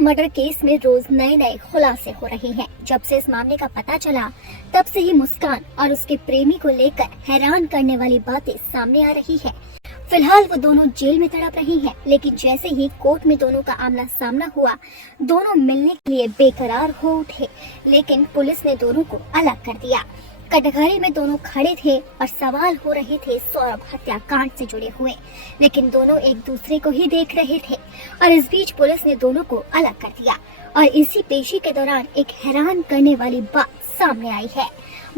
Saurabh murder case में रोज नए नए खुलासे हो रहे हैं। जब से इस मामले का पता चला तब से ही मुस्कान और उसके प्रेमी को लेकर हैरान करने वाली बातें सामने आ रही है। फिलहाल वो दोनों जेल में तड़प रही हैं, लेकिन जैसे ही कोर्ट में दोनों का आमना सामना हुआ, दोनों मिलने के लिए बेकरार हो उठे, लेकिन पुलिस ने दोनों को अलग कर दिया। कटघरे में दोनों खड़े थे और सवाल हो रहे थे सौरभ हत्याकांड से जुड़े हुए, लेकिन दोनों एक दूसरे को ही देख रहे थे और इस बीच पुलिस ने दोनों को अलग कर दिया। और इसी पेशी के दौरान एक हैरान करने वाली बात सामने आई है।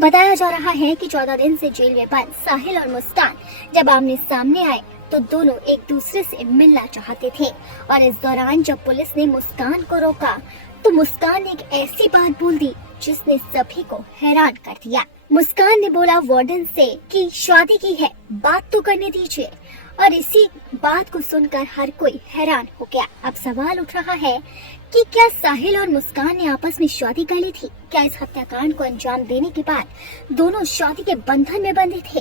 बताया जा रहा है कि 14 दिन से जेल में बंद साहिल और मुस्कान जब आमने सामने आए तो दोनों एक दूसरे से मिलना चाहते थे और इस दौरान जब पुलिस ने मुस्कान को रोका तो मुस्कान ने एक ऐसी बात बोल दी जिसने सभी को हैरान कर दिया। मुस्कान ने बोला वार्डन से कि शादी की है, बात तो करने दीजिए, और इसी बात को सुनकर हर कोई हैरान हो गया। अब सवाल उठ रहा है कि क्या साहिल और मुस्कान ने आपस में शादी कर ली थी? क्या इस हत्याकांड को अंजाम देने के बाद दोनों शादी के बंधन में बंधे थे?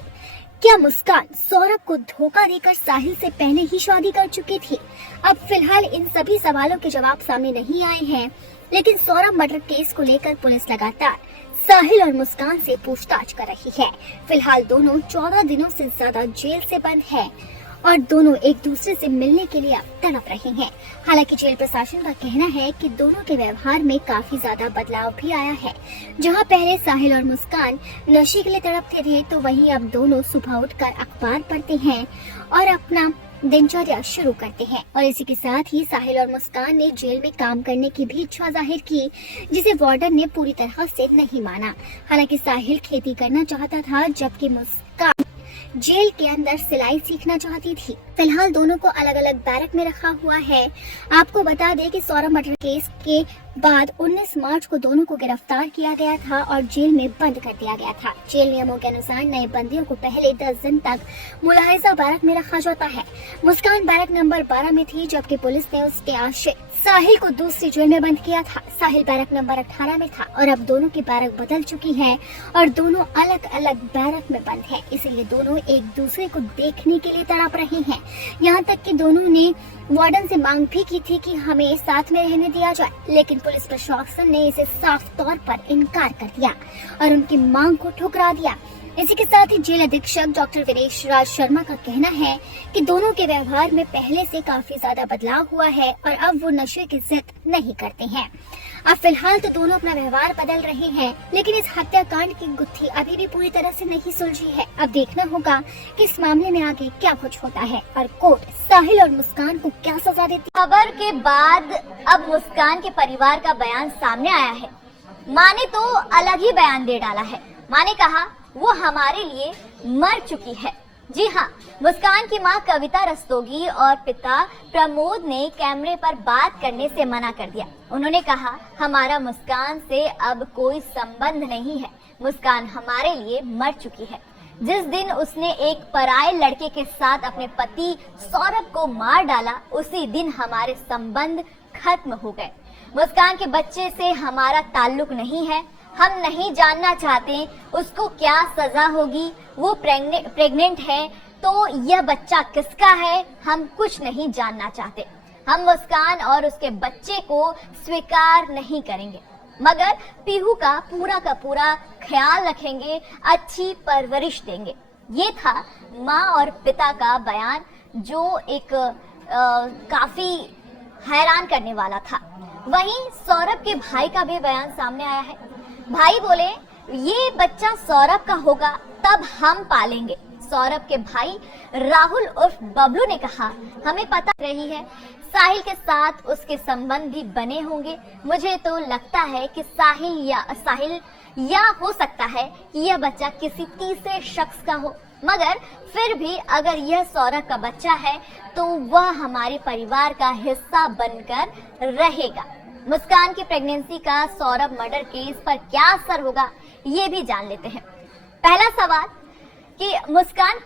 क्या मुस्कान सौरभ को धोखा देकर साहिल से पहले ही शादी कर चुकी थी? अब फिलहाल इन सभी सवालों के जवाब सामने नहीं आए हैं, लेकिन सौरभ मर्डर केस को लेकर पुलिस लगातार साहिल और मुस्कान से पूछताछ कर रही है। फिलहाल दोनों 14 दिनों से ज्यादा जेल से बंद है और दोनों एक दूसरे से मिलने के लिए तड़प रहे हैं। हालांकि जेल प्रशासन का कहना है कि दोनों के व्यवहार में काफी ज्यादा बदलाव भी आया है। जहां पहले साहिल और मुस्कान नशे के लिए तड़पते थे, तो वहीं अब दोनों सुबह उठकर अखबार पढ़ते हैं और अपना दिनचर्या शुरू करते हैं। और इसी के साथ ही साहिल और मुस्कान ने जेल में काम करने की भी इच्छा जाहिर की, जिसे वार्डन ने पूरी तरह से नहीं माना। हालांकि साहिल खेती करना चाहता था, जबकि मुस्कान जेल के अंदर सिलाई सीखना चाहती थी। फिलहाल दोनों को अलग अलग बैरक में रखा हुआ है। आपको बता दें कि सौरभ मर्डर केस के बाद 19 मार्च को दोनों को गिरफ्तार किया गया था और जेल में बंद कर दिया गया था। जेल नियमों के अनुसार नए बंदियों को पहले 10 दिन तक मुलाहिजा बैरक में रखा जाता है। मुस्कान बैरक नंबर 12 में थी, जबकि पुलिस ने उसके आश्रित साहिल को दूसरी जेल में बंद किया था। साहिल बैरक नंबर 18 में था और अब दोनों की बैरक बदल चुकी है और दोनों अलग अलग बैरक में बंद है। इसलिए दोनों एक दूसरे को देखने के लिए तड़प रहे हैं। यहाँ तक कि दोनों ने वार्डन से मांग भी की थी कि हमें साथ में रहने दिया जाए, लेकिन पुलिस प्रशासन ने इसे साफ तौर पर इनकार कर दिया और उनकी मांग को ठुकरा दिया। इसी के साथ ही जेल अधीक्षक डॉक्टर विनेश राज शर्मा का कहना है कि दोनों के व्यवहार में पहले से काफी ज्यादा बदलाव हुआ है और अब वो नशे की जिद नहीं करते हैं। अब फिलहाल तो दोनों अपना व्यवहार बदल रहे हैं, लेकिन इस हत्याकांड की गुत्थी अभी भी पूरी तरह से नहीं सुलझी है। अब देखना होगा कि इस मामले में आगे क्या कुछ होता है और कोर्ट साहिल और मुस्कान को क्या सजा देती है। खबर के बाद अब मुस्कान के परिवार का बयान सामने आया है। माँ ने तो अलग ही बयान दे डाला है। माँ ने कहा वो हमारे लिए मर चुकी है। जी हाँ, मुस्कान की मां कविता रस्तोगी और पिता प्रमोद ने कैमरे पर बात करने से मना कर दिया। उन्होंने कहा हमारा मुस्कान से अब कोई संबंध नहीं है। मुस्कान हमारे लिए मर चुकी है। जिस दिन उसने एक पराये लड़के के साथ अपने पति सौरभ को मार डाला, उसी दिन हमारे संबंध खत्म हो गए। मुस्कान के बच्चे से हमारा ताल्लुक नहीं है। हम नहीं जानना चाहते उसको क्या सजा होगी। वो प्रेग्नेंट है तो यह बच्चा किसका है, हम कुछ नहीं जानना चाहते। हम मुस्कान और उसके बच्चे को स्वीकार नहीं करेंगे, मगर पीहू का पूरा ख्याल रखेंगे, अच्छी परवरिश देंगे। ये था माँ और पिता का बयान, जो एक काफी हैरान करने वाला था। वहीं सौरभ के भाई का भी बयान सामने आया है। भाई बोले ये बच्चा सौरभ का होगा तब हम पालेंगे। सौरभ के भाई राहुल उर्फ बबलू ने कहा हमें पता रही है साहिल के साथ उसके संबंध भी बने होंगे। मुझे तो लगता है कि साहिल या हो सकता है कि यह बच्चा किसी तीसरे शख्स का हो, मगर फिर भी अगर यह सौरभ का बच्चा है तो वह हमारे परिवार का हिस्सा बनकर रहेगा। मुस्कान की प्रेगनेंसी का सौरभ मर्डर केस पर क्या असर होगा, ये भी जान लेते हैं। पहला सवाल कि मुस्कान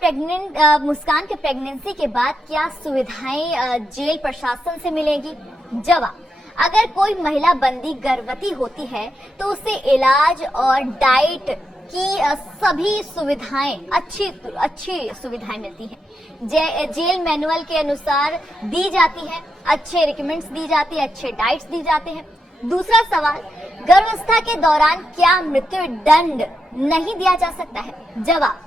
के प्रेगनेंसी के बाद क्या सुविधाएं जेल प्रशासन से मिलेगी? जवाब, अगर कोई महिला बंदी गर्भवती होती है तो उसे इलाज और डाइट की सभी सुविधाएं अच्छी सुविधाएं मिलती हैं। जेल मैनुअल के अनुसार दी जाती है। अच्छे रिकमेंड्स दी जाती है, अच्छे डाइट्स दी जाते हैं। दूसरा सवाल, गर्भावस्था के दौरान क्या मृत्यु दंड नहीं दिया जा सकता है? जवाब,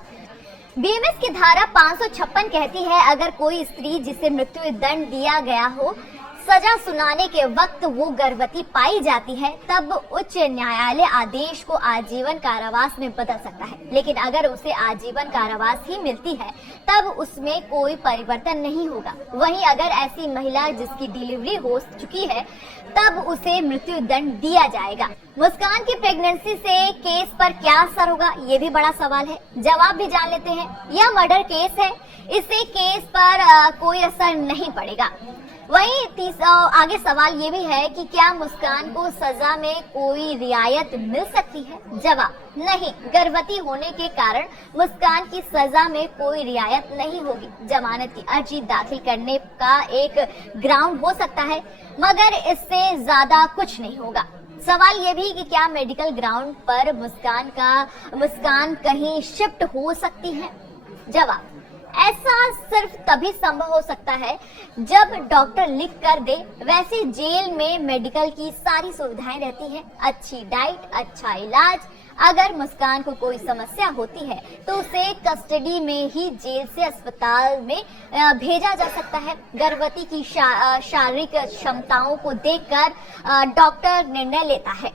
बीएमएस की धारा 556 कहती है अगर कोई स्त्री जिसे मृत्यु दंड दिया गया हो, सजा सुनाने के वक्त वो गर्भवती पाई जाती है, तब उच्च न्यायालय आदेश को आजीवन कारावास में बदल सकता है। लेकिन अगर उसे आजीवन कारावास ही मिलती है तब उसमें कोई परिवर्तन नहीं होगा। वहीं अगर ऐसी महिला जिसकी डिलीवरी हो चुकी है तब उसे मृत्यु दंड दिया जाएगा। मुस्कान की प्रेगनेंसी से केस पर क्या असर होगा, ये भी बड़ा सवाल है। जवाब भी जान लेते हैं। यह मर्डर केस है, इससे केस पर कोई असर नहीं पड़ेगा। वहीं आगे सवाल ये भी है कि क्या मुस्कान को सजा में कोई रियायत मिल सकती है? जवाब, नहीं। गर्भवती होने के कारण मुस्कान की सजा में कोई रियायत नहीं होगी। जमानत की अर्जी दाखिल करने का एक ग्राउंड हो सकता है, मगर इससे ज्यादा कुछ नहीं होगा। सवाल ये भी कि क्या मेडिकल ग्राउंड पर मुस्कान कहीं शिफ्ट हो सकती है? जवाब, ऐसा सिर्फ तभी संभव हो सकता है जब डॉक्टर लिख कर दे। वैसे जेल में मेडिकल की सारी सुविधाएं रहती हैं, अच्छी डाइट, अच्छा इलाज। अगर मुस्कान को कोई समस्या होती है तो उसे कस्टडी में ही जेल से अस्पताल में भेजा जा सकता है। गर्भवती की शारीरिक क्षमताओं को देखकर डॉक्टर निर्णय लेता है।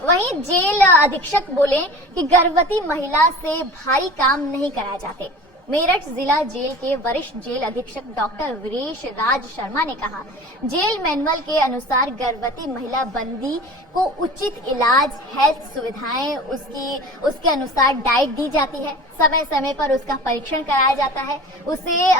वहीं जेल अधीक्षक बोले कि गर्भवती महिला से भारी काम नहीं कराए जाते। मेरठ जिला जेल के वरिष्ठ जेल अधीक्षक डॉक्टर वीरेश राज शर्मा ने कहा, जेल मैनुअल के अनुसार गर्भवती महिला बंदी को उचित इलाज, हेल्थ सुविधाएं, उसके अनुसार डाइट दी जाती है, समय समय पर उसका परीक्षण कराया जाता है, उसे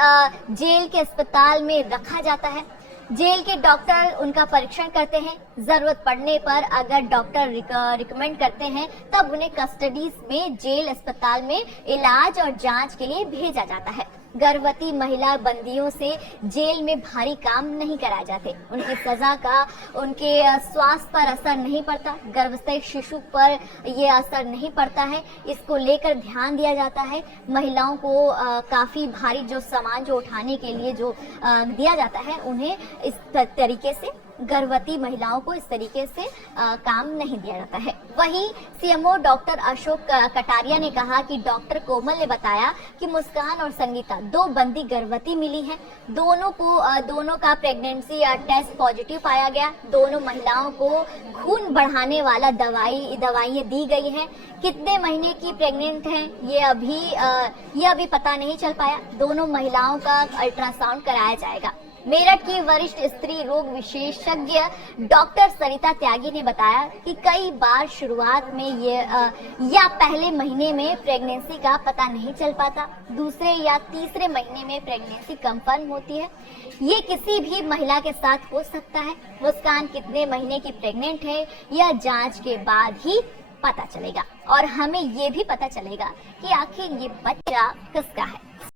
जेल के अस्पताल में रखा जाता है। जेल के डॉक्टर उनका परीक्षण करते हैं। जरूरत पड़ने पर अगर डॉक्टर रिकमेंड करते हैं तब उन्हें कस्टडी में जेल अस्पताल में इलाज और जांच के लिए भेजा जाता है। गर्भवती महिला बंदियों से जेल में भारी काम नहीं कराए जाते। उनकी सजा का उनके स्वास्थ्य पर असर नहीं पड़ता। गर्भस्थ शिशु पर ये असर नहीं पड़ता है। इसको लेकर ध्यान दिया जाता है। महिलाओं को काफी भारी जो सामान जो उठाने के लिए जो दिया जाता है, उन्हें इस तरीके से गर्भवती महिलाओं को इस तरीके से काम नहीं दिया जाता है। वहीं सीएमओ डॉक्टर अशोक कटारिया ने कहा कि डॉक्टर कोमल ने बताया कि मुस्कान और संगीता 2 बंदी गर्भवती मिली हैं। दोनों का प्रेगनेंसी टेस्ट पॉजिटिव पाया गया। दोनों महिलाओं को खून बढ़ाने वाला दवाइयां दी गई हैं। कितने महीने की प्रेग्नेंट हैं ये अभी पता नहीं चल पाया। दोनों महिलाओं का अल्ट्रासाउंड कराया जाएगा। मेरठ की वरिष्ठ स्त्री रोग विशेषज्ञ डॉक्टर सरिता त्यागी ने बताया कि कई बार शुरुआत में या पहले महीने में प्रेगनेंसी का पता नहीं चल पाता, दूसरे या तीसरे महीने में प्रेगनेंसी कंफर्म होती है। ये किसी भी महिला के साथ हो सकता है। मुस्कान कितने महीने की प्रेग्नेंट है यह जांच के बाद ही पता चलेगा और हमें ये भी पता चलेगा कि आखिर ये बच्चा किसका है।